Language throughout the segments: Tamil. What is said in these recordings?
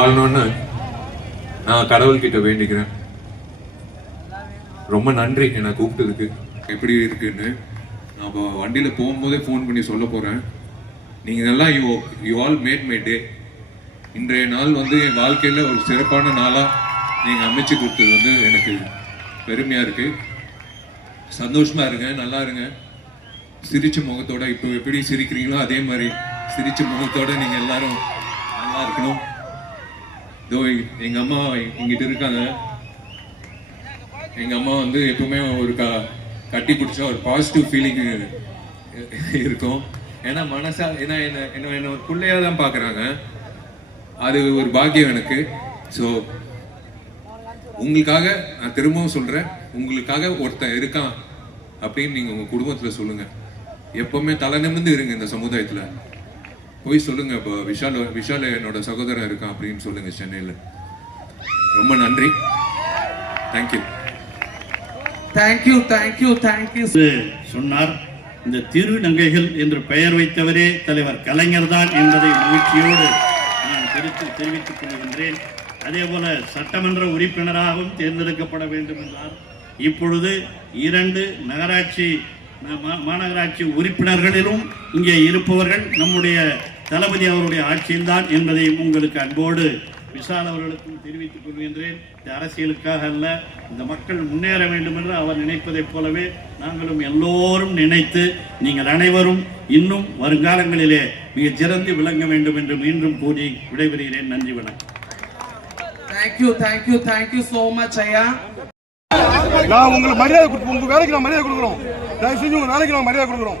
வாழணும்னு நான் கடவுள்கிட்ட வேண்டிக்கிறேன். ரொம்ப நன்றி என்னை கூப்பிட்டதுக்கு. எப்படி இருக்குன்னு நான் இப்போ வண்டியில் போகும்போதே ஃபோன் பண்ணி சொல்ல போகிறேன் நீங்கள் இதெல்லாம் you you all made my day இன்றைய நாள் வந்து என் வாழ்க்கையில் ஒரு சிறப்பான நாளாக நீங்கள் அமைச்சு கொடுத்தது வந்து எனக்கு பெருமையாக இருக்குது சந்தோஷமாக இருங்க நல்லா இருங்க. சிரிச்ச முகத்தோட இப்போ எப்படி சிரிக்கிறீங்களோ அதே மாதிரி சிரிச்ச முகத்தோட நீங்கள் எல்லாரும் நல்லா இருக்கணும். இதோ எங்க அம்மா இங்கிட்ட இருக்காங்க. எங்க அம்மா வந்து எப்பவுமே ஒரு க கட்டி பிடிச்சா ஒரு பாசிட்டிவ் ஃபீலிங் இருக்கும். ஏன்னா மனசா ஏன்னா என்ன என்ன என்ன ஒரு பிள்ளையா தான் பார்க்குறாங்க அது ஒரு பாக்கியம் எனக்கு. ஸோ உங்களுக்காக நான் திரும்பவும் சொல்றேன். உங்களுக்காக ஒருத்தன் இருக்கான் அப்படின்னு நீங்க உங்க குடும்பத்துல சொல்லுங்க. எப்பவுமே தலை நிமிர்ந்து இருங்க இந்த சமுதாயத்துல. போய் சொல்லுங்க இப்போ விஷால் விஷால் என்னோட சகோதரன் இருக்கான் அப்படின்னு சொல்லுங்க சென்னையில். ரொம்ப நன்றி. தேங்க்யூ தேங்க்யூ தேங்க்யூ தேங்க்யூ சொன்னார் இந்த திருநங்கைகள் என்று பெயர் வைத்தவரே தலைவர் கலைஞர் தான் என்பதை மகிழ்ச்சியோடு நான் தெரிவித்து தெரிவித்துக் கொள்கின்றேன். அதே போல சட்டமன்ற உறுப்பினராகவும் தேர்ந்தெடுக்கப்பட வேண்டும் என்றார். இப்பொழுது இரண்டு நகராட்சி மாநகராட்சி உறுப்பினர்களிலும் இங்கே இருப்பவர்கள் நம்முடைய தளபதி அவருடைய ஆட்சியில்தான் என்பதை உங்களுக்கு அன்போடு விஷால் அவர்களுக்கும் தெரிவித்துக் கொள்கின்றேன். இந்த அரசியலுக்காக அல்ல இந்த மக்கள் முன்னேற வேண்டும் என்று அவர் நினைப்பதைப் போலவே நாங்களும் எல்லோரும் நினைத்து நீங்கள் அனைவரும் இன்னும் வருங்காலங்களிலே மிகச் சிறந்து விளங்க வேண்டும் என்று மீண்டும் கூறி விடைபெறுகிறேன். நன்றி வணக்கம். Thank you thank you thank you so much ஐயா. நான் உங்களுக்கு மரியாதை கொடுப்போம் உங்க வேலைக்கு நான் மரியாதை கொடுக்குறோம். தயவு செஞ்சு உங்க வேலைக்கு நான் மரியாதை கொடுக்குறோம்.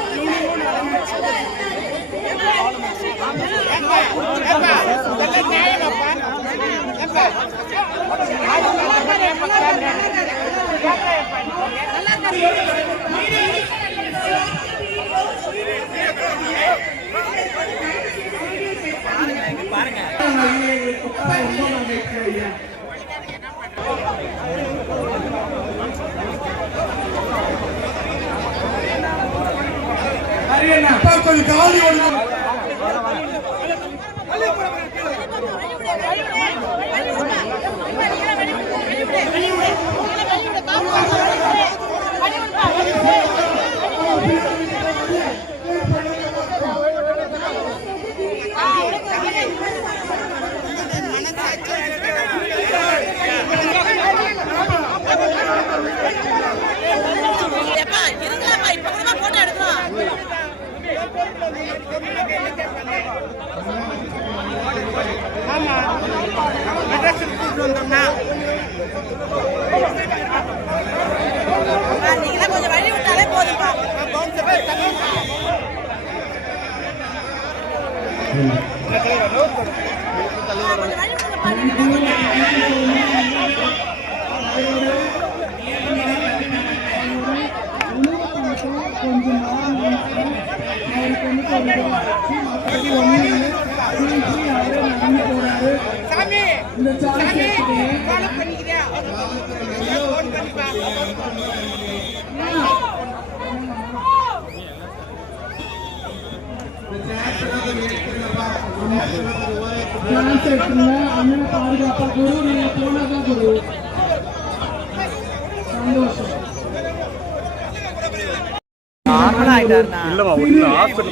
கையெடுங்க கொஞ்சம் காலி ஒன்று பாதுகாப்பா குரு நீங்க போனதான் குரு சந்தோஷம் எல்லாமே வந்து யாரும்